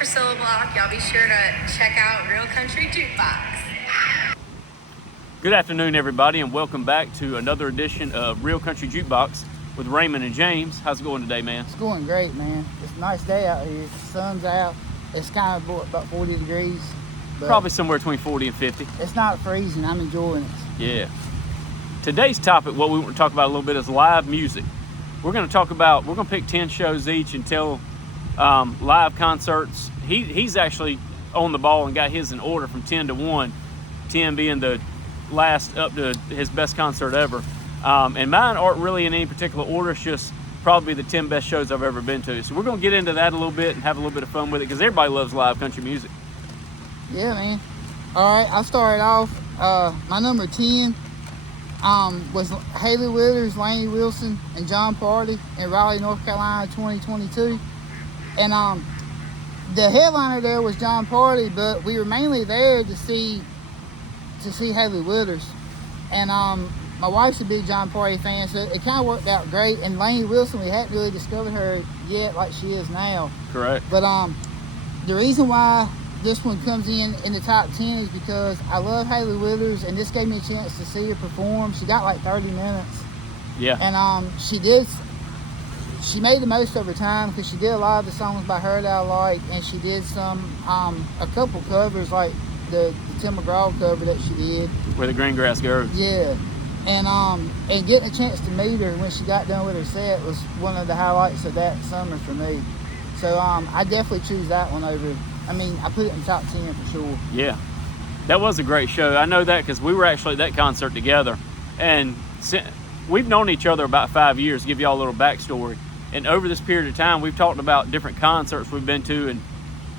Priscilla Block. Y'all be sure to check out Real Country Jukebox. Good afternoon, everybody, and welcome back to another edition of Real Country Jukebox with Raymond and James. How's it going today, man? It's going great, man. It's a nice day out here. The sun's out. It's kind of about 40 degrees. Probably somewhere between 40 and 50. It's not freezing. I'm enjoying it. Yeah. Today's topic, what we want to talk about a little bit, is live music. We're going to pick 10 shows each and tell live concerts. He's actually on the ball and got his in order from 10 to 1, 10 being the last up to his best concert ever. And mine aren't really in any particular order. It's just probably the 10 best shows I've ever been to. So we're going to get into that a little bit and have a little bit of fun with it because everybody loves live country music. Yeah, man. All right, I'll start it off. My number 10 was Hailey Williams, Lainey Wilson, and Jon Pardi in Raleigh, North Carolina, 2022. And the headliner there was Jon Pardi, but we were mainly there to see Hailey Williams. And my wife's a big Jon Pardi fan, so it kind of worked out great. And Lainey Wilson, we hadn't really discovered her yet like she is now. Correct. But the reason why this one comes in the top 10 is because I love Hailey Williams, and this gave me a chance to see her perform. She got like 30 minutes. Yeah. And she made the most of her time because she did a lot of the songs by her that I like, and she did a couple covers like the Tim McGraw cover that she did. Where the Green Grass Goes. Yeah. And getting a chance to meet her when she got done with her set was one of the highlights of that summer for me. So I definitely choose that one over. I put it in top 10 for sure. Yeah. That was a great show. I know that because we were actually at that concert together. And we've known each other about 5 years, to give y'all a little backstory. And over this period of time, we've talked about different concerts we've been to, and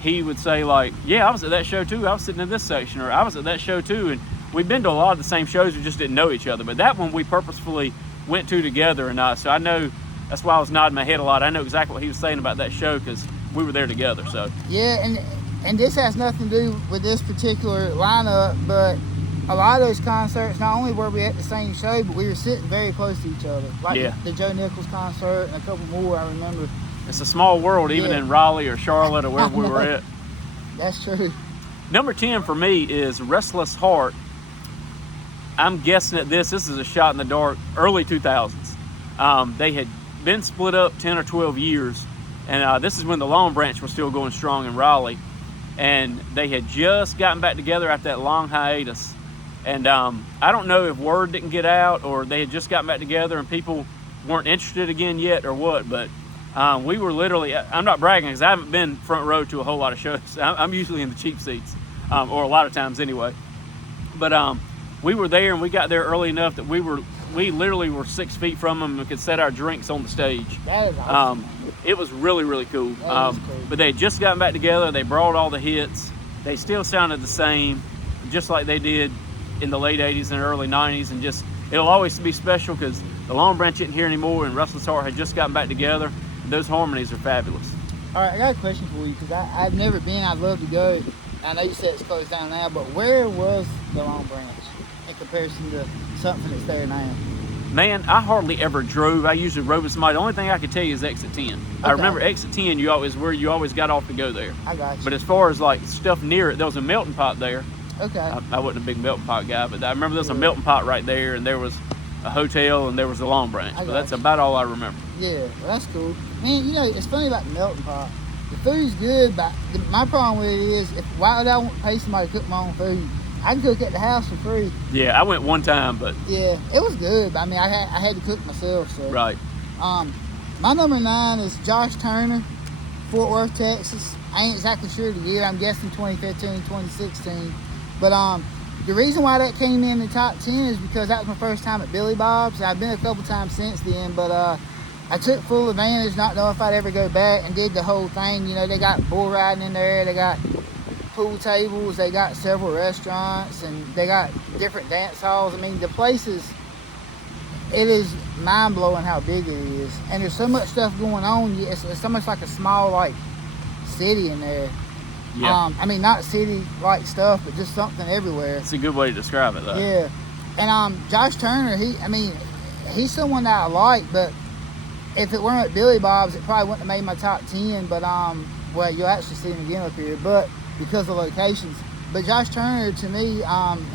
he would say like, yeah, I was at that show too. I was sitting in this section, or I was at that show too. And we've been to a lot of the same shows. We just didn't know each other. But that one we purposefully went to together. And so I know, that's why I was nodding my head a lot. I know exactly what he was saying about that show because we were there together. So yeah, and this has nothing to do with this particular lineup, but a lot of those concerts, not only were we at the same show, but we were sitting very close to each other. Like the Joe Nichols concert and a couple more I remember. It's a small world, even in Raleigh or Charlotte or wherever we were at. That's true. Number 10 for me is Restless Heart. I'm guessing at this is a shot in the dark, early 2000s. They had been split up 10 or 12 years, and this is when the Long Branch was still going strong in Raleigh. And they had just gotten back together after that long hiatus. And I don't know if word didn't get out or they had just gotten back together and people weren't interested again yet or what, but we were literally, I'm not bragging because I haven't been front row to a whole lot of shows. I'm usually in the cheap seats, or a lot of times anyway. But we were there and we got there early enough that we literally were 6 feet from them and could set our drinks on the stage. That is awesome. It was really, really cool. Cool. But they had just gotten back together. They brought all the hits. They still sounded the same, just like they did in the late 80s and early 90s. And just, it'll always be special because the Long Branch isn't here anymore and Restless Heart had just gotten back together. And those harmonies are fabulous. All right, I got a question for you because I've never been. I'd love to go. I know you said it's closed down now, but where was the Long Branch in comparison to something that's there now? Man, I hardly ever drove. I usually rode with somebody. The only thing I could tell you is exit 10. Okay. I remember exit 10 you always got off to go there. I got you. But as far as like stuff near it, there was a melting pot there. Okay. I wasn't a big melting pot guy, but I remember there was a melting pot right there, and there was a hotel, and there was a Long Branch. But that's about all I remember. Yeah, well, that's cool. Man, it's funny about the melting pot. The food's good, but my problem with it is, why would I want to pay somebody to cook my own food? I can cook at the house for free. Yeah, I went one time, but yeah, it was good. But I had to cook myself. So right. My number 9 is Josh Turner, Fort Worth, Texas. I ain't exactly sure the year. I'm guessing 2015, 2016. But the reason why that came in the top 10 is because that was my first time at Billy Bob's. I've been a couple times since then, but I took full advantage, not knowing if I'd ever go back, and did the whole thing. They got bull riding in there. They got pool tables, they got several restaurants, and they got different dance halls. The place it is mind-blowing how big it is, and there's so much stuff going on. It's almost like a small city in there. Yeah. Not city-like stuff, but just something everywhere. It's a good way to describe it, though. Yeah. And Josh Turner, he's someone that I like, but if it weren't Billy Bob's, it probably wouldn't have made my top 10. But well, you'll actually see him again up here. But because of locations. But Josh Turner, to me,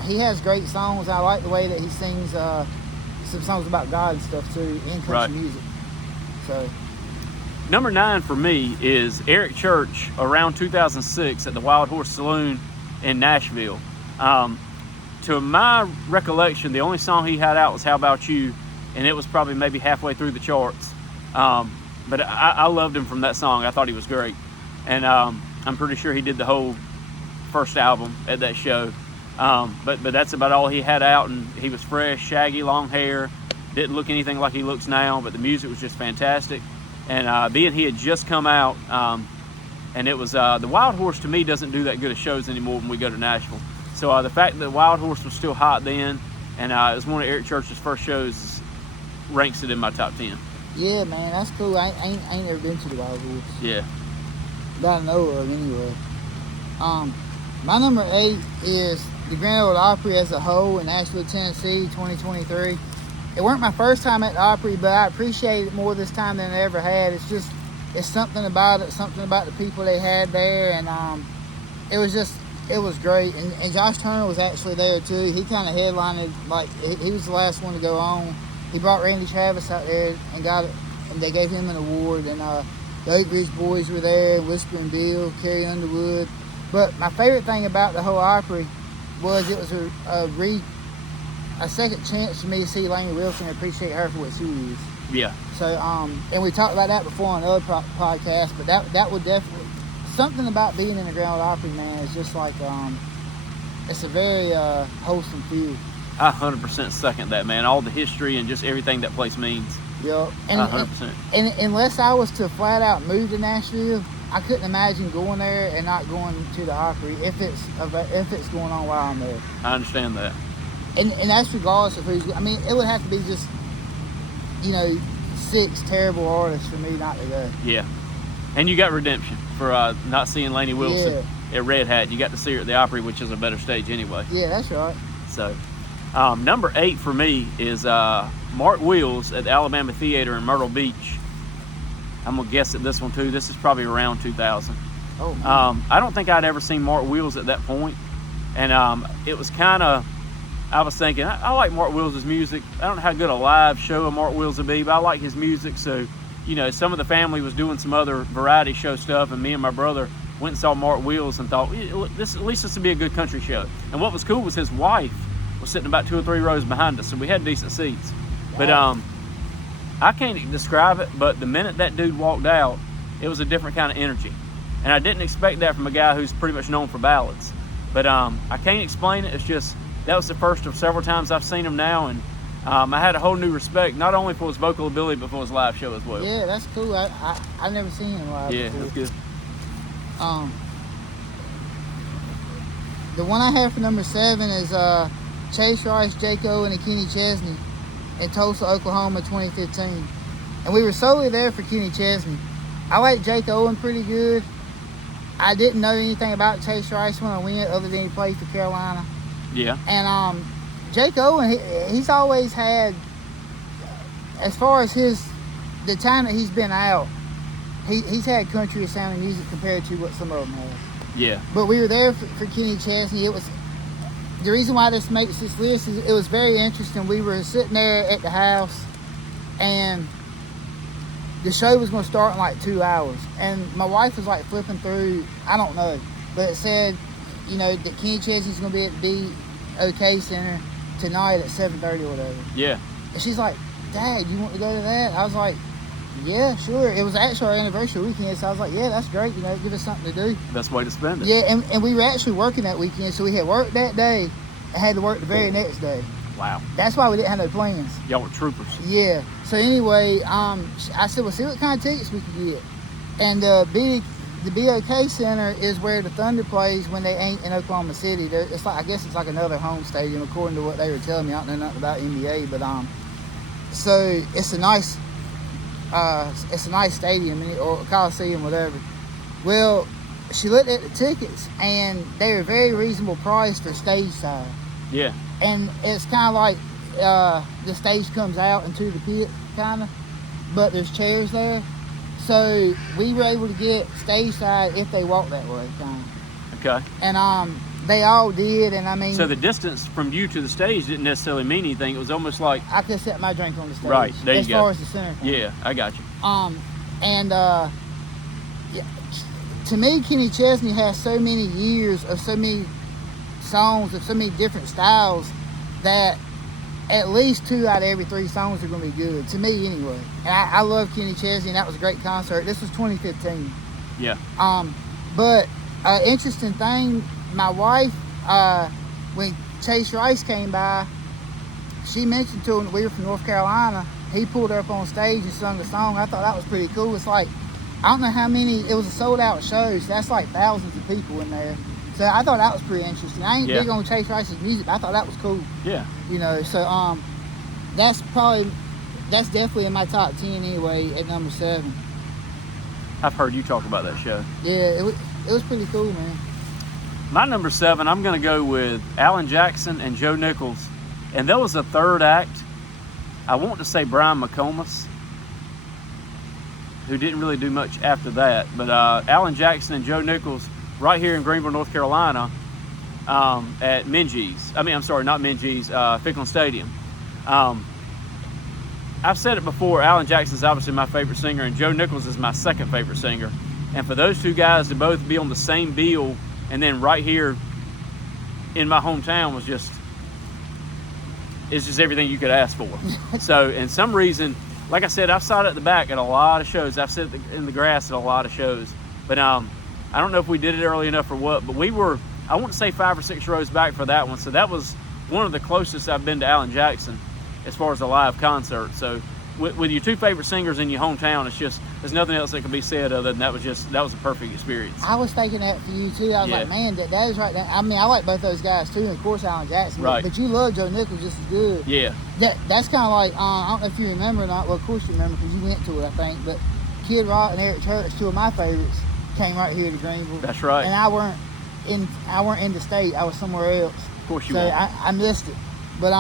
he has great songs. I like the way that he sings some songs about God and stuff too in country music. So. Number 9 for me is Eric Church around 2006 at the Wild Horse Saloon in Nashville. To my recollection, the only song he had out was How About You, and it was probably maybe halfway through the charts. But I loved him from that song. I thought he was great. And I'm pretty sure he did the whole first album at that show. But that's about all he had out, and he was fresh, shaggy, long hair. Didn't look anything like he looks now, but the music was just fantastic. And being he had just come out, and it was the Wild Horse to me doesn't do that good of shows anymore when we go to Nashville. So the fact that Wild Horse was still hot then, and it was one of Eric Church's first shows, ranks it in my top 10. Yeah, man, that's cool. I ain't never been to the Wild Horse. Yeah. That I know of, anyway. My number 8 is the Grand Ole Opry as a whole in Nashville, Tennessee, 2023. It weren't my first time at the Opry, but I appreciate it more this time than I ever had. It's something about it, something about the people they had there, and it was great. And Josh Turner was actually there too. He kind of headlined, like he was the last one to go on. He brought Randy Travis out there and they gave him an award. And the Oak Ridge Boys were there, Whispering Bill, Carrie Underwood. But my favorite thing about the whole Opry was it was a second chance for me to see Lainey Wilson and appreciate her for what she is. Yeah. So and we talked about that before on other podcasts, but that would definitely, something about being in the Grand Ole Opry, man, is just like it's a very wholesome feel. I 100% second that, man. All the history and just everything that place means. Yep. And 100%. And unless I was to flat out move to Nashville, I couldn't imagine going there and not going to the Opry if it's going on while I'm there. I understand that. And that's regardless of who's. I mean, it would have to be just, 6 terrible artists for me not to go. Yeah. And you got redemption for not seeing Lainey Wilson at Red Hat. You got to see her at the Opry, which is a better stage anyway. Yeah, that's right. So, number 8 for me is Mark Wills at the Alabama Theater in Myrtle Beach. I'm going to guess at this one too. This is probably around 2000. Oh, man. I don't think I'd ever seen Mark Wills at that point. And it was kind of, I was thinking, I like Mark Wills' music. I don't know how good a live show of Mark Wills would be, but I like his music. So, some of the family was doing some other variety show stuff, and me and my brother went and saw Mark Wills and thought, at least this would be a good country show. And what was cool was his wife was sitting about 2 or 3 rows behind us, so we had decent seats. Wow. But I can't describe it, but the minute that dude walked out, it was a different kind of energy. And I didn't expect that from a guy who's pretty much known for ballads. But I can't explain it. It's just, that was the first of several times I've seen him now, and I had a whole new respect, not only for his vocal ability, but for his live show as well. Yeah, that's cool. I've never seen him live before. That's good. The one I have for number 7 is Chase Rice, Jake Owen, and Kenny Chesney in Tulsa, Oklahoma, 2015. And we were solely there for Kenny Chesney. I like Jake Owen pretty good. I didn't know anything about Chase Rice when I went, other than he played for Carolina. Yeah. And Jake Owen, he's always had, as far as the time that he's been out, he's had country sounding music compared to what some of them have. Yeah. But we were there for Kenny Chesney. It was, the reason why this makes this list is it was very interesting. We were sitting there at the house, and the show was going to start in like 2 hours. And my wife was like flipping through, I don't know, but it said, that Kenny Chesney's going to be at the BOK Center tonight at 7:30 or whatever. Yeah. And she's like, Dad, you want to go to that? I was like, yeah, sure. It was actually our anniversary weekend, so I was like, yeah, that's great. Give us something to do. Best way to spend it. Yeah, and we were actually working that weekend, so we had worked that day and had to work the very next day. Wow. That's why we didn't have no plans. Y'all were troopers. Yeah. So anyway, I said, well, see what kind of tickets we can get. And the BOK Center is where the Thunder plays when they ain't in Oklahoma City. It's like, I guess it's like another home stadium, according to what they were telling me. I don't know nothing about NBA, but so it's a nice stadium, or Coliseum, whatever. Well, she looked at the tickets, and they were very reasonable price for stage side. Yeah. And it's kind of like the stage comes out into the pit, kind of. but there's chairs there. So we were able to get stage side if they walk that way, kind of. Okay. And they all did, and I mean. So the distance from you to the stage didn't necessarily mean anything. It was almost like. I could set my drink on the stage. Right, there you as go. As far as the center. Yeah, I got you. And yeah, to me, Kenny Chesney has so many years of so many songs of so many different styles that at least 2 out of every 3 songs are going to be good, to me anyway. And I love Kenny Chesney, and that was a great concert. This was 2015. Yeah. But interesting thing, my wife, when Chase Rice came by, she mentioned to him that we were from North Carolina. He pulled her up on stage and sung a song. I thought that was pretty cool. It's like, I don't know how many, it was a sold out show, so that's like thousands of people in there. So I thought that was pretty interesting. I ain't big on Chase Rice's music, but I thought that was cool. Yeah. You know, so that's definitely in my top 10 anyway at number 7. I've heard you talk about that show. Yeah, it was pretty cool, man. My number 7, I'm going to go with Alan Jackson and Joe Nichols. And there was a third act. I want to say Brian McComas, who didn't really do much after that. But Alan Jackson and Joe Nichols right here in Greenville, North Carolina at Minges. I mean, I'm sorry, not Minges, Ficklin Stadium. I've said it before, Alan Jackson's obviously my favorite singer, and Joe Nichols is my second favorite singer. And for those two guys to both be on the same bill and then right here in my hometown was just, it's just everything you could ask for. So, and some reason, like I said, I've sat at the back at a lot of shows. I've sat in the grass at a lot of shows. But I don't know if we did it early enough or what, but we were, I want to say 5 or 6 rows back for that one. So that was one of the closest I've been to Alan Jackson as far as a live concert. So with your two favorite singers in your hometown, it's just, there's nothing else that can be said other than that was a perfect experience. I was thinking that for you too. I was like, man, that is right there. I mean, I like both those guys too, and of course Alan Jackson. Right. But you love Joe Nichols just as good. Yeah. That's kind of like, I don't know if you remember or not. Well, of course you remember because you went to it, I think. But Kid Rock and Eric Church, 2 of my favorites, came right here to Greenville. That's right. And I weren't in the state. I was somewhere else. Of course you so won't. I missed it. But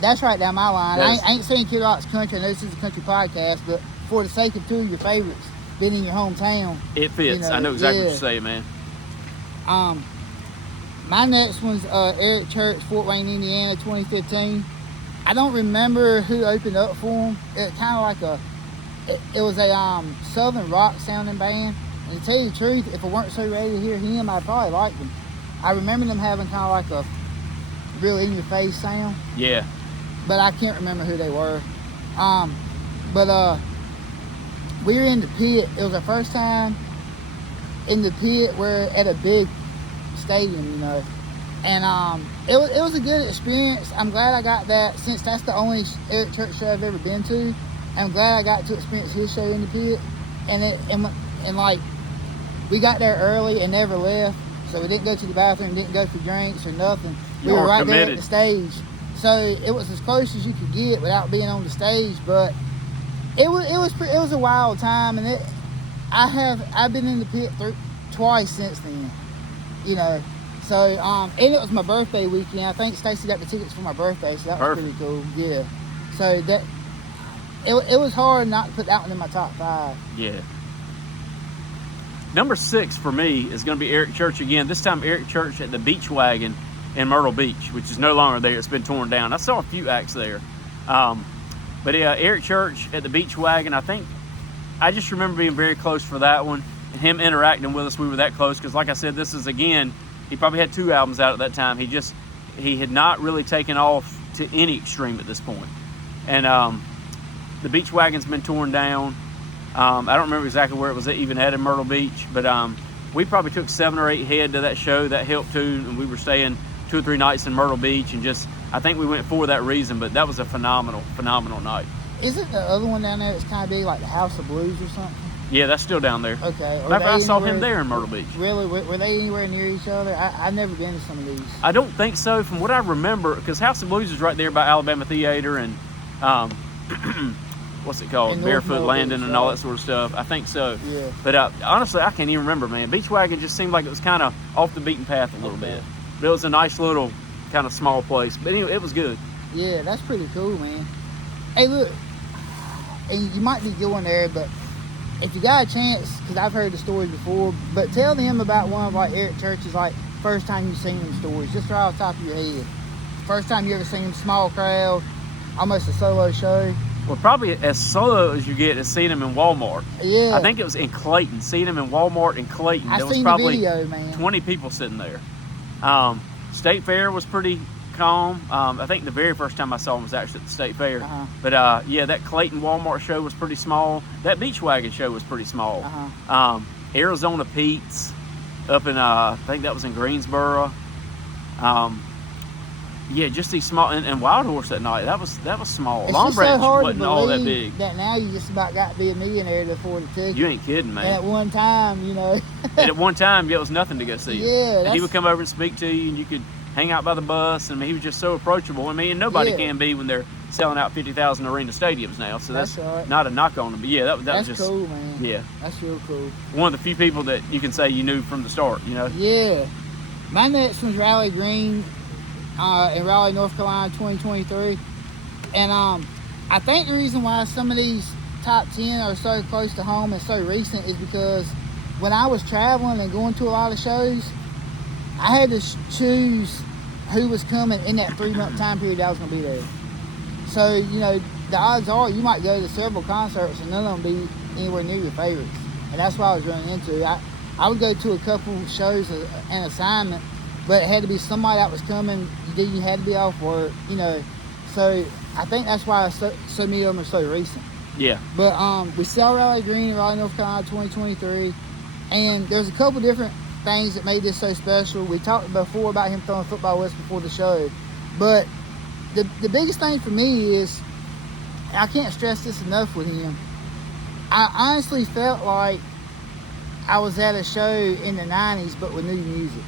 that's right down my line. I ain't saying Kid Rock's country. I know this is a country podcast, but for the sake of 2 of your favorites being in your hometown, it fits. You know, I know exactly what you're saying, man. My next one's Eric Church, Fort Wayne, Indiana, 2015. I don't remember who opened up for him. It kind of like it was a southern rock sounding band. And to tell you the truth, if I weren't so ready to hear him, I'd probably like him. I remember them having kind of like a real in-your-face sound. Yeah. But I can't remember who they were. But we were in the pit. It was our first time in the pit. We're at a big stadium, you know. And it was a good experience. I'm glad I got that, since that's the only Eric Church show I've ever been to. I'm glad I got to experience his show in the pit. And like, we got there early and never left. So we didn't go to the bathroom, didn't go for drinks or nothing. We were right there at the stage. So it was as close as you could get without being on the stage. But it was a wild time, and I've been in the pit twice since then. You know. So and it was my birthday weekend. I think Stacy got the tickets for my birthday, so that was pretty cool. Yeah. So that it was hard not to put that one in my top 5. Yeah. Number 6 for me is going to be Eric Church again. This time Eric Church at the Beach Wagon in Myrtle Beach, which is no longer there. It's been torn down. I saw a few acts there. But yeah, Eric Church at the Beach Wagon, I just remember being very close for that one. And him interacting with us, we were that close. Because like I said, this is, again, he probably had 2 albums out at that time. He had not really taken off to any extreme at this point. And the Beach Wagon's been torn down. I don't remember exactly where it was even at in Myrtle Beach, but we probably took 7 or 8 head to that show. That helped too, and we were staying 2 or 3 nights in Myrtle Beach, and I think we went for that reason. But that was a phenomenal night. Isn't the other one down there that's kind of big, like the House of Blues or something? Yeah, that's still down there. Okay. I saw him there in Myrtle Beach. Really? Were they anywhere near each other? I've never been to some of these. I don't think so, from what I remember, because House of Blues is right there by Alabama Theater and what's it called? Barefoot Landing and all that sort of stuff. I think so. Yeah. But honestly, I can't even remember, man. Beach Wagon just seemed like it was kind of off the beaten path a little bit. But it was a nice little kind of small place. But anyway, it was good. Yeah, that's pretty cool, man. Hey, look. and you might be going there, but if you got a chance, because I've heard the stories before, but tell them about one of like Eric Church's like first time you seen them stories, just right off the top of your head. First time you ever seen him, small crowd, almost a solo show. Well, probably as solo as you get is seeing him in Walmart. Yeah. I think it was in Clayton. Seeing him in Walmart in Clayton. I There was seen probably the video, man. 20 people sitting there. State Fair was pretty calm. I think the very first time I saw him was actually at the State Fair. Uh-huh. But yeah, that Clayton Walmart show was pretty small. That Beach Wagon show was pretty small. Uh-huh. Arizona Pete's up in, I think that was in Greensboro. Yeah, just these small, and Wild Horse that night, that was small. It's Long just Branch so hard wasn't to all that believe big. that now you just about got to be a millionaire to afford a ticket. You ain't kidding, man. And at one time, you know. And at one time, yeah, it was nothing to go see him. Yeah, And he that's- would come over and speak to you, and you could hang out by the bus. I mean, he was just so approachable. I mean, and nobody Yeah. can be when they're selling out 50,000 arena stadiums now. So that's right. not a knock on him. But yeah, that That's was just cool, man. yeah, That's real cool. one of the few people that you can say you knew from the start. You know. Yeah. My next one's Riley Green in Raleigh, North Carolina, 2023. And I think the reason why some of these top 10 are so close to home and so recent is because when I was traveling and going to a lot of shows, I had to choose who was coming in that 3-month time period that I was going to be there. So, you know, the odds are you might go to several concerts and none of them be anywhere near your favorites. And that's what I was running into. I would go to a couple shows, an assignment, but it had to be somebody that was coming. You had to be off work, you know. So I think that's why so many of them are so recent. Yeah. But we saw Riley Green in Raleigh, North Carolina, 2023. And there's a couple different things that made this so special. We talked before about him throwing football with us before the show. But the biggest thing for me is, I can't stress this enough with him, I honestly felt like I was at a show in the 90s, but with new music.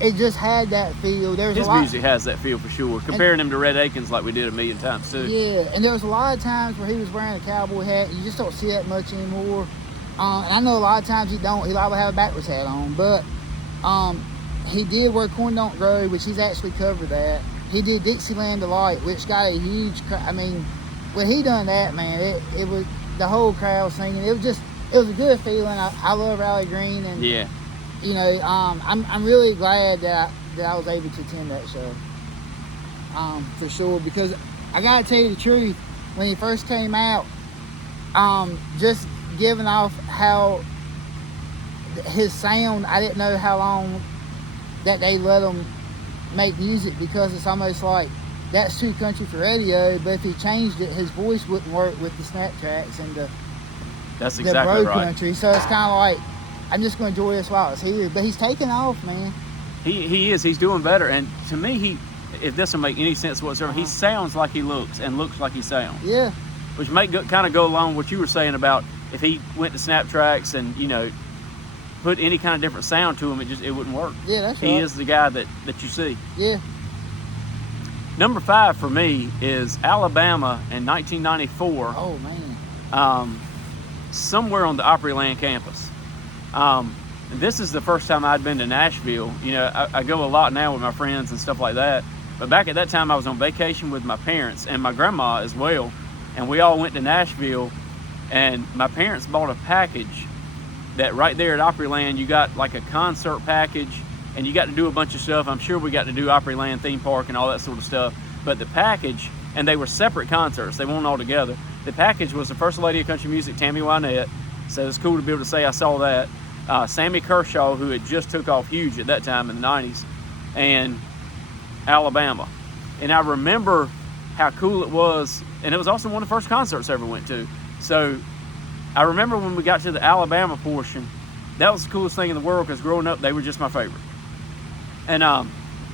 It just had that feel. There's His a lot, music has that feel for sure. Comparing him to Red Akins like we did a million times too. Yeah, and there was a lot of times where he was wearing a cowboy hat. You just don't see that much anymore. And I know a lot of times he don't. He liable to have a backwards hat on, but he did wear Corn Don't Grow, which he's actually covered that. He did Dixieland Delight, which got a huge. I mean, when he done that, man, it was the whole crowd singing. It was a good feeling. I love Riley Green, and Yeah. you know, I'm really glad that I was able to attend that show. For sure, because I gotta tell you the truth, when he first came out, just giving off how his sound, I didn't know how long that they let him make music, because it's almost like that's too country for radio, but if he changed it, his voice wouldn't work with the snap tracks and That's the exactly bro right. country. So it's kind of like, I'm just going to enjoy this while it's here. But he's taking off, man. He is. He's doing better. And to me, if this will make any sense whatsoever, he sounds like he looks and looks like he sounds. Yeah. Which may kind of go along with what you were saying about if he went to snap tracks and, you know, put any kind of different sound to him, it wouldn't work. Yeah, that's right. He is the guy that you see. Yeah. Number 5 for me is Alabama in 1994. Oh, man. Somewhere on the Opryland campus. This is the first time I'd been to Nashville. You know, I go a lot now with my friends and stuff like that. But back at that time, I was on vacation with my parents and my grandma as well. And we all went to Nashville, and my parents bought a package that right there at Opryland, you got like a concert package, and you got to do a bunch of stuff. I'm sure we got to do Opryland theme park and all that sort of stuff. But the package, and they were separate concerts. They weren't all together. The package was the First Lady of Country Music, Tammy Wynette. So it's cool to be able to say I saw that. Sammy Kershaw, who had just took off huge at that time in the 90s, and Alabama. And I remember how cool it was, and it was also one of the first concerts I ever went to. So I remember when we got to the Alabama portion, that was the coolest thing in the world, because growing up, they were just my favorite. And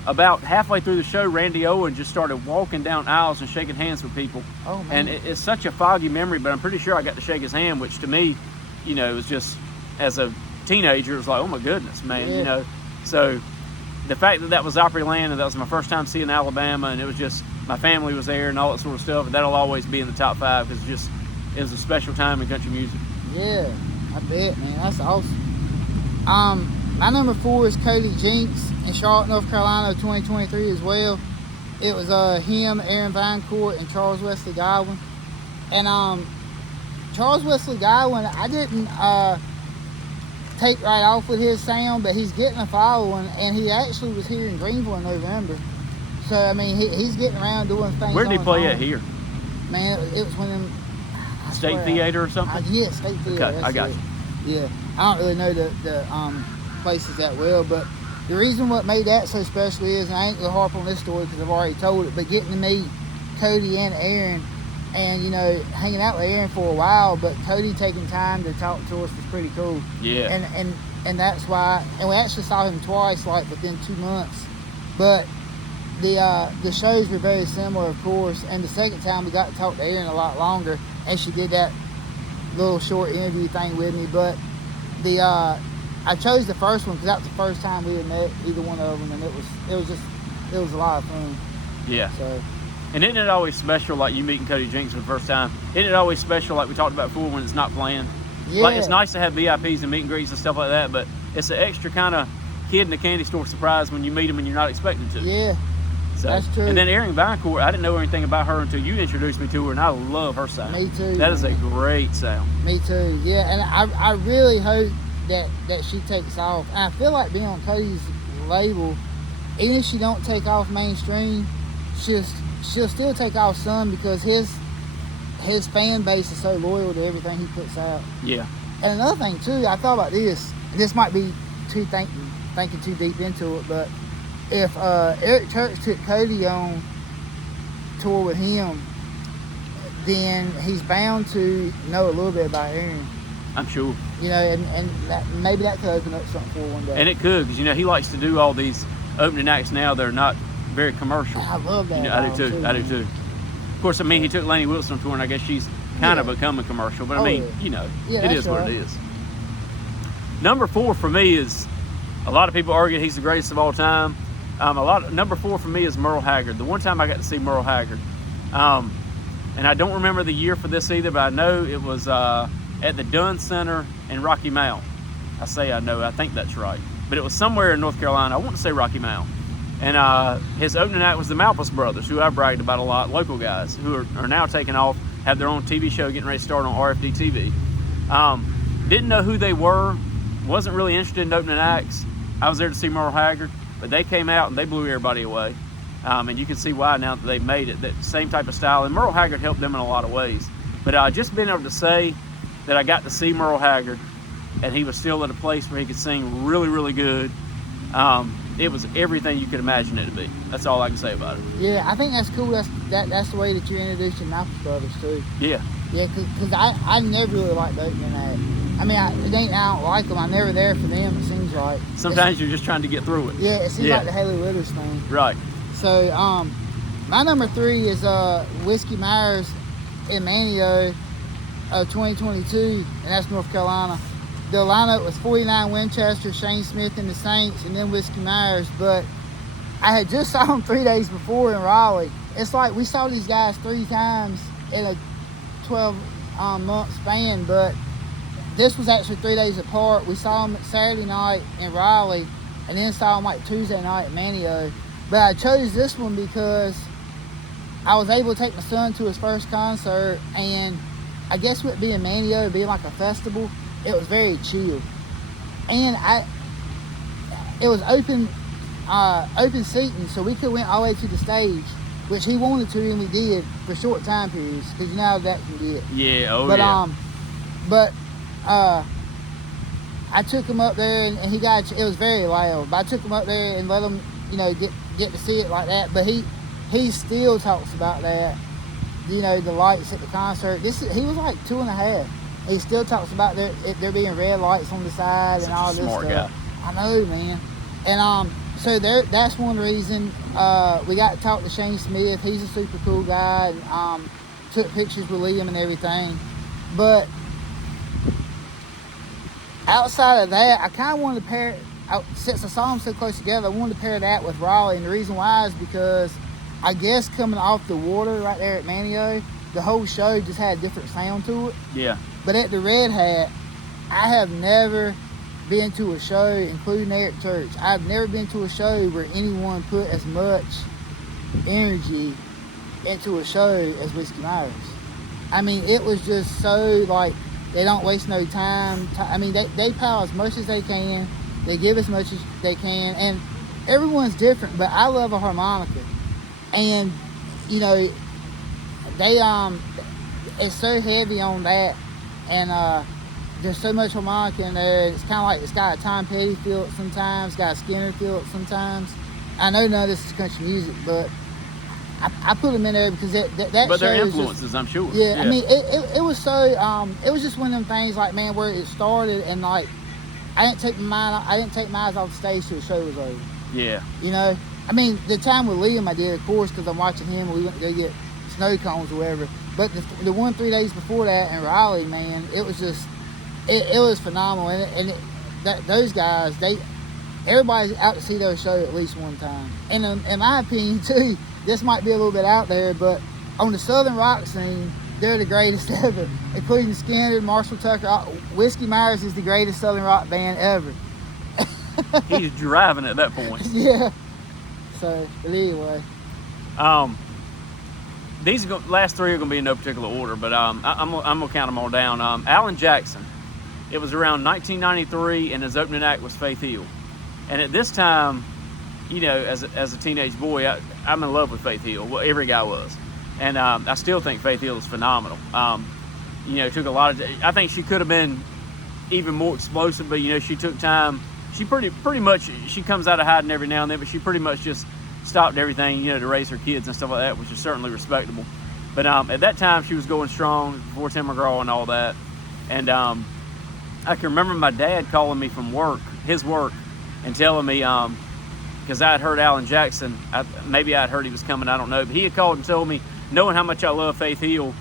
about halfway through the show, Randy Owen just started walking down aisles and shaking hands with people. Oh, man. And it's such a foggy memory, but I'm pretty sure I got to shake his hand, which to me, you know, was just, as a teenager, it was like, oh my goodness, man, Yeah. you know. So the fact that was Opryland, and that was my first time seeing Alabama, and it was just, my family was there and all that sort of stuff, that'll always be in the top 5, because it was a special time in country music. Yeah, I bet, man. That's awesome. My number 4 is Cody Jinks in Charlotte, North Carolina, 2023 as well. It was him, Aaron Vinecourt, and Charles Wesley Godwin. And Charles Wesley Godwin, I didn't take right off with his sound, but he's getting a following, and he actually was here in Greenville in November. So I mean, he's getting around doing things. Where did he play on. at here? Man, it was when them State Theater or something? Yeah, State Theater. Okay, I got it. you. Yeah, I don't really know the places that well, but the reason what made that so special is, and I ain't gonna harp on this story because I've already told it, but getting to meet Cody and Aaron, and you know, hanging out with Aaron for a while, but Cody taking time to talk to us was pretty cool. Yeah. And that's why, and we actually saw him twice, like within 2 months, but the shows were very similar, of course. And the second time we got to talk to Aaron a lot longer, and she did that little short interview thing with me. But I chose the first one because that was the first time we had met either one of them, and it was a lot of fun. Yeah. So. And isn't it always special, like you meeting Cody Jinks for the first time? Isn't it always special, like we talked about before, when it's not planned? Yeah. Like, it's nice to have VIPs and meet and greets and stuff like that, but it's an extra kind of kid in the candy store surprise when you meet them and you're not expected to. Yeah. So, that's true. And then Erin Vinecourt, I didn't know anything about her until you introduced me to her, and I love her sound. Me too. That is a great sound. Me too. Yeah, and I really hope that she takes off. And I feel like being on Cody's label, even if she don't take off mainstream, she'll still take off some, because his fan base is so loyal to everything he puts out. Yeah. And another thing too, I thought about this. This might be thinking too deep into it, but if Eric Church took Cody on tour with him, then he's bound to know a little bit about Aaron. I'm sure. You know, and maybe that could open up something for one day. And it could, because, you know, he likes to do all these opening acts now. They're not very commercial. I love that. You know, I do too. I do too. Of course, I mean, he took Lainey Wilson on tour, and I guess she's kind of becoming commercial. But I mean, you know, it is what it is. Number 4 for me is, a lot of people argue he's the greatest of all time. Number 4 for me is Merle Haggard. The one time I got to see Merle Haggard, and I don't remember the year for this either, but I know it was at the Dunn Center in Rocky Mount. I think that's right, but it was somewhere in North Carolina. I want to say Rocky Mount. And his opening act was the Malpas Brothers, who I bragged about a lot, local guys who are now taking off, have their own TV show getting ready to start on RFD TV. Didn't know who they were, wasn't really interested in opening acts. I was there to see Merle Haggard, but they came out and they blew everybody away. And you can see why now that they've made it, that same type of style. And Merle Haggard helped them in a lot of ways. But just being able to say that I got to see Merle Haggard, and he was still at a place where he could sing really, really good. It was everything you could imagine it to be. That's all I can say about it. Yeah, I think that's cool. That's the way that you're introducing Malpas Brothers too. Yeah. Yeah, because I never really liked the opening act. I mean, it ain't I don't like them. I'm never there for them, it seems like. Sometimes you're just trying to get through it. Yeah, it seems like the Haley Withers thing. Right. So, my number 3 is Whiskey Myers in Manteo 2022, and that's North Carolina. The lineup was 49 Winchester, Shane Smith and the Saints, and then Whiskey Myers. But I had just saw them 3 days before in Raleigh. It's like we saw these guys 3 times in a 12-month span, but this was actually 3 days apart. We saw them Saturday night in Raleigh, and then saw them like Tuesday night at Manteo. But I chose this one because I was able to take my son to his first concert, and I guess with being Manteo, being like a festival, it was very chill. And it was open seating, so we could went all the way to the stage, which he wanted to, and we did for short time periods, because you know how that can get. Yeah, But I took him up there, and he got, it was very loud, but I took him up there and let him, you know, get to see it like that. But he still talks about that, you know, the lights at the concert. He was like 2.5. He still talks about there being red lights on the side and all this stuff. Smart guy. I know, man. And so that's one reason we got to talk to Shane Smith. He's a super cool guy, and took pictures with Liam and everything. But outside of that, I kind of wanted to pair, since I saw them so close together, I wanted to pair that with Raleigh. And the reason why is because I guess coming off the water right there at Manteo, the whole show just had a different sound to it. Yeah. But at the Red Hat, I have never been to a show, including Eric Church. I've never been to a show where anyone put as much energy into a show as Whiskey Myers. I mean, it was just so, like, they don't waste no time. I mean, they pile as much as they can. They give as much as they can. And everyone's different, but I love a harmonica. And, you know, they, it's so heavy on that. And, there's so much harmonica in there. It's kind of like, it's got a Tom Petty feel it sometimes, got a Skinner feel it sometimes. I know none of this is country music, but I put them in there because that But they're show is influences, just, I'm sure. yeah, I mean, it was so, it was just one of them things, like, man, where it started, and, like, I didn't take my eyes off the stage till the show was over. Yeah. You know? I mean, the time with Liam I did, of course, because I'm watching him, we went to go get snow cones or whatever. But the 3 days before that in Raleigh, man, it was just, it was phenomenal. And those guys, everybody's out to see their show at least one time. And in my opinion, too, this might be a little bit out there, but on the Southern rock scene, they're the greatest ever, including Skinner, Marshall Tucker. Whiskey Myers is the greatest Southern rock band ever. He's driving at that point. Yeah. So, but anyway. These last three are going to be in no particular order, but I'm going to count them all down. Alan Jackson. It was around 1993, and his opening act was Faith Hill. And at this time, you know, as a teenage boy, I'm in love with Faith Hill. Well, every guy was. And I still think Faith Hill is phenomenal. You know, took a lot of, I think she could have been even more explosive, but, you know, she took time. She pretty much, she comes out of hiding every now and then, but she pretty much just stopped everything, you know, to raise her kids and stuff like that, which is certainly respectable. But at that time, she was going strong before Tim McGraw and all that. And I can remember my dad calling me from work, his work, and telling me, because I had heard Alan Jackson, maybe I had heard he was coming, I don't know, but he had called and told me, knowing how much I love Faith Hill,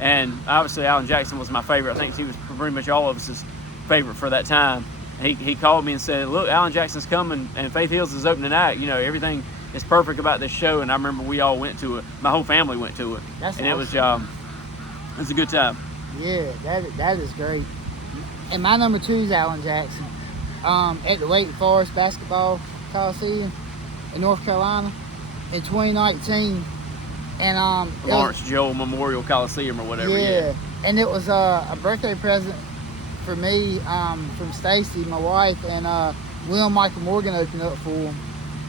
and obviously Alan Jackson was my favorite. I think he was pretty much all of us' favorite for that time. He called me and said, look, Alan Jackson's coming, and Faith Hill's is opening night. You know, everything is perfect about this show, and I remember we all went to it. My whole family went to it. That's and awesome. It was a good time. Yeah, that is great. And my number 2 is Alan Jackson. At the Wake Forest Basketball Coliseum in North Carolina in 2019. And Lawrence Joel Memorial Coliseum or whatever. Yeah. And it was a birthday present for me from Stacy, my wife, and Will Michael Morgan opened up for him.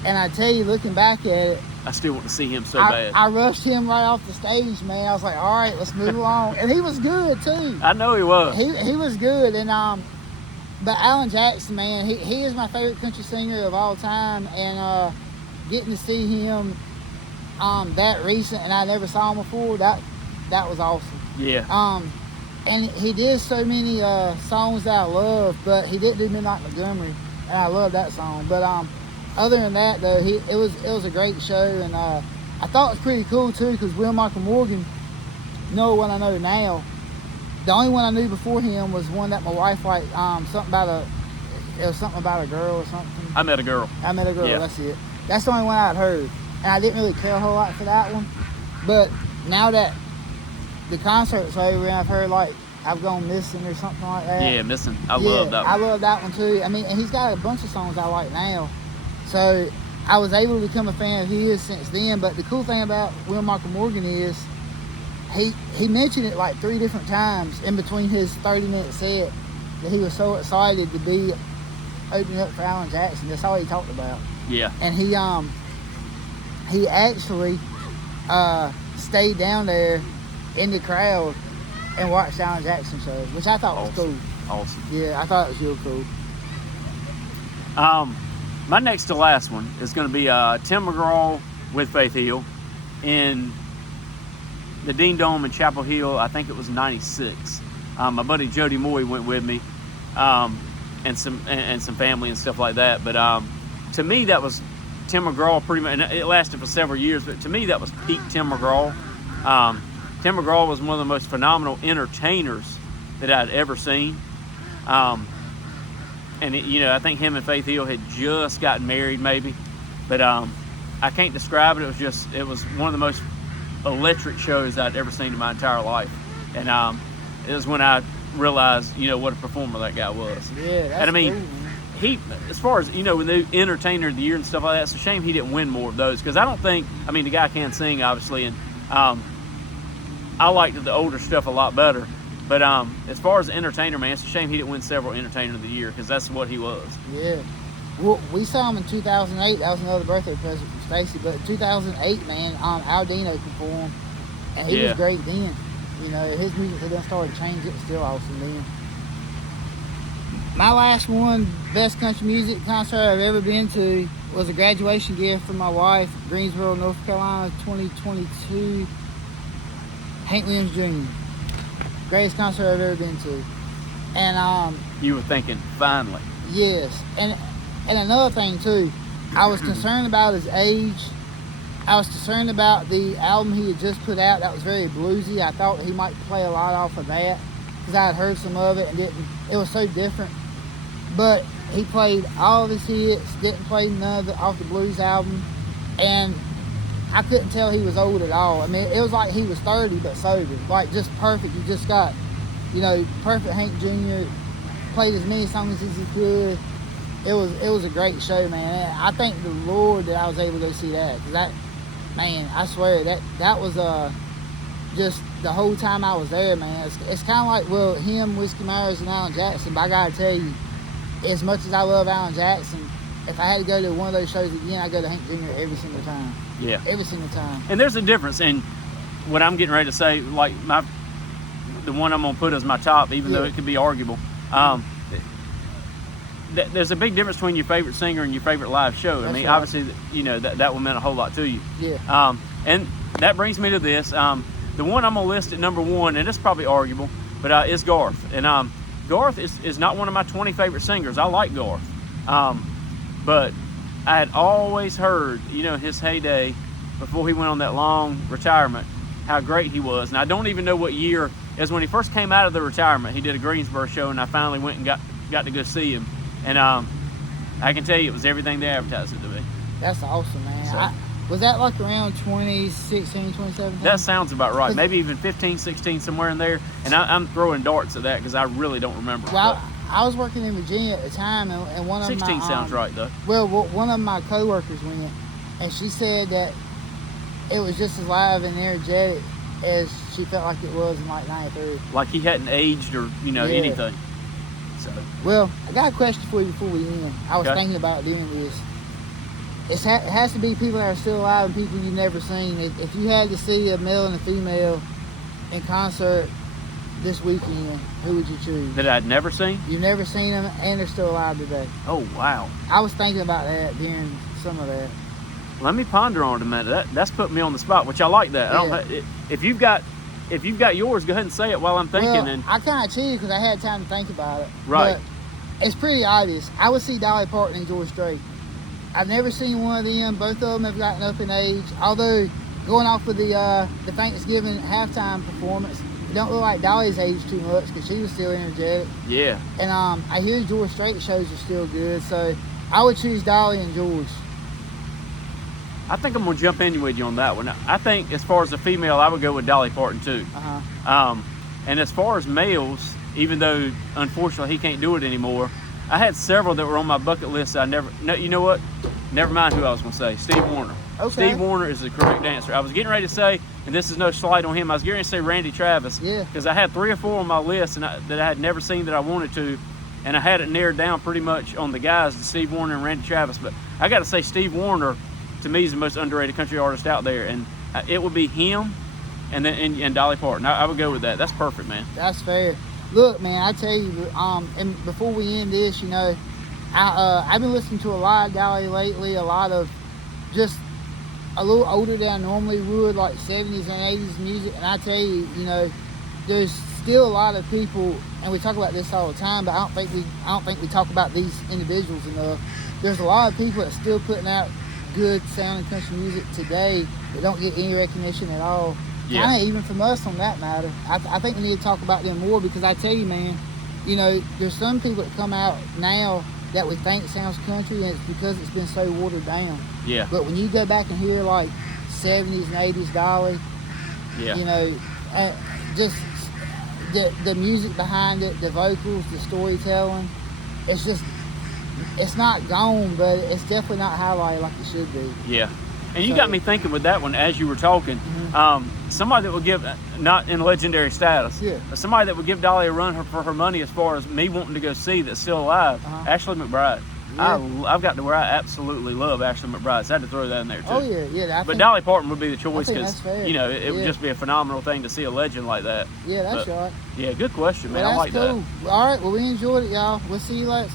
And I tell you, looking back at it, I still want to see him so bad. I rushed him right off the stage, man. I was like, all right, let's move along. And he was good, too. I know he was. He was good. And but Alan Jackson, man, he is my favorite country singer of all time. And getting to see him that recent, and I never saw him before, that was awesome. Yeah. And he did so many songs that I love, but he didn't do Midnight Montgomery, and I love that song. But other than that, though, it was a great show, and I thought it was pretty cool too, because Will Michael Morgan, know what I know now. The only one I knew before him was one that my wife liked, something about a girl or something. I Met a Girl. I Met a Girl. Yeah. That's it. That's the only one I'd heard, and I didn't really care a whole lot for that one. But now that the concert's over, and I've heard, like, I've Gone Missing or something like that. Yeah, Missing. I love that one. I love that one too. I mean, and he's got a bunch of songs I like now. So I was able to become a fan of his since then. But the cool thing about Will Michael Morgan is he mentioned it like 3 different times in between his 30-minute set that he was so excited to be opening up for Alan Jackson. That's all he talked about. Yeah. And he actually stayed down there in the crowd and watched Alan Jackson show, which I thought was cool. Awesome. Yeah, I thought it was real cool. My next to last one is going to be Tim McGraw with Faith Hill in the Dean Dome in Chapel Hill. I think it was '96. My buddy Jody Moy went with me, and some family and stuff like that. But to me, that was Tim McGraw pretty much. And it lasted for several years, but to me, that was peak Tim McGraw. Tim McGraw was one of the most phenomenal entertainers that I'd ever seen. And you know, I think him and Faith Hill had just gotten married, maybe. But I can't describe it. It was one of the most electric shows I'd ever seen in my entire life. And it was when I realized, you know, what a performer that guy was. Yeah, that's and I mean, cool, he, as far as, you know, with the entertainer of the year and stuff like that, it's a shame he didn't win more of those. Because I don't think, I mean, the guy can sing, obviously, and I liked the older stuff a lot better. But as far as the entertainer, man, it's a shame he didn't win several Entertainer of the Year, because that's what he was. Yeah. Well, we saw him in 2008. That was another birthday present from Stacy. But in 2008, man, Aldino performed, and he was great then. You know, his music had done started to change. It was still awesome then. My last one, best country music concert I've ever been to, was a graduation gift from my wife, Greensboro, North Carolina, 2022. Hank Williams Jr. Greatest concert I've ever been to. And You were thinking, finally. yes, and another thing too, I was concerned about his age. I was concerned about the album he had just put out. That was very bluesy. I thought he might play a lot off of that, because I had heard some of it and didn't. It was so different. But he played all of his hits. Didn't play none of off the blues album, and I couldn't tell he was old at all. I mean, it was like he was 30 but sober, like just perfect. You just got, you know, perfect Hank Jr. Played as many songs as he could. It was a great show, man. And I thank the Lord that I was able to go see that, because that, man, I swear that was just the whole time I was there, man. It's kind of like, well, him, Whiskey Myers, and Alan Jackson. But I gotta tell you, as much as I love Alan Jackson, if I had to go to one of those shows again, I'd go to Hank Jr. every single time. Yeah. Every single time. And there's a difference in what I'm getting ready to say. Like the one I'm gonna put as my top, even though it could be arguable. There's a big difference between your favorite singer and your favorite live show. That's I mean, right. obviously, you know, that will mean a whole lot to you. Yeah. And that brings me to this. The one I'm gonna list at number one, and it's probably arguable, but is Garth. And Garth is not one of my 20 favorite singers. I like Garth, but I had always heard, you know, his heyday before he went on that long retirement, how great he was. And I don't even know what year. Is when he first came out of the retirement. He did a Greensboro show, and I finally went and got to go see him. And I can tell you, it was everything they advertised it to be. That's awesome, man. So, was that like around 2016, 2017? that sounds about right. Maybe even 15, 16, somewhere in there. And I'm throwing darts at that because I really don't remember. Well, I was working in Virginia at the time, and one of 16 my sounds right, though. Well, one of my coworkers went, and she said that it was just as live and energetic as she felt like it was in like 93. Like he hadn't aged or, you know, anything. So. Well, I got a question for you before we end. I was thinking about doing this. It has to be people that are still alive and people you've never seen. If you had to see a male and a female in concert this weekend, who would you choose? That I'd never seen? You've never seen them, and they're still alive today. Oh, wow. I was thinking about that during some of that. Let me ponder on it a minute. That's putting me on the spot, which I like that. Yeah. If you've got yours, go ahead and say it while I'm thinking. Well, and I kind of cheated because I had time to think about it. Right. But it's pretty obvious. I would see Dolly Parton and George Strait. I've never seen one of them. Both of them have gotten up in age. Although, going off with the Thanksgiving halftime performance, it don't look like Dolly's aged too much because she was still energetic. yeah. And I hear George Strait shows are still good. So I would choose Dolly and George. I think I'm going to jump in with you on that one. I think as far as the female, I would go with Dolly Parton too. Uh-huh. And as far as males, even though unfortunately he can't do it anymore, I had several that were on my bucket list. You know what? Never mind who I was going to say. Steve Wariner. Okay. Steve Wariner is the correct answer. I was getting ready to say, and this is no slight on him, I was getting ready to say Randy Travis. Yeah. Because I had 3 or 4 on my list that I had never seen that I wanted to. And I had it narrowed down pretty much on the guys, Steve Wariner and Randy Travis. But I got to say Steve Wariner, to me, is the most underrated country artist out there. And it would be him and then and Dolly Parton. I would go with that. That's perfect, man. That's fair. Look, man, I tell you, and before we end this, you know, I've been listening to a lot of Dolly lately, a lot of just a little older than I normally would, like 70s and 80s music. And I tell you, you know, there's still a lot of people, and we talk about this all the time, but I don't think we talk about these individuals enough. There's a lot of people that's still putting out good sounding country music today that don't get any recognition at all. Yeah. Kind of even from us on that matter. I think we need to talk about them more, because I tell you, man, you know, there's some people that come out now that we think sounds country, and it's because it's been so watered down. Yeah. But when you go back and hear like 70s and 80s Dolly, Yeah. you know, just the music behind it, the vocals, the storytelling, it's not gone, but it's definitely not highlighted like it should be. Yeah. And you So- got me thinking with that one as you were talking. Somebody that would give, not in legendary status, Yeah. but somebody that would give Dolly a run for her money as far as me wanting to go see that's still alive, Ashley McBride. Yeah. I've got to where I absolutely love Ashley McBride. So I had to throw that in there too. Oh yeah. But Dolly Parton would be the choice think because, that's fair. you know, it would Yeah. just be a phenomenal thing to see a legend like that. Yeah, that's But, right. Yeah, good question, man. Well, I like that's cool. All right. Well, we enjoyed it, y'all. We'll see you later.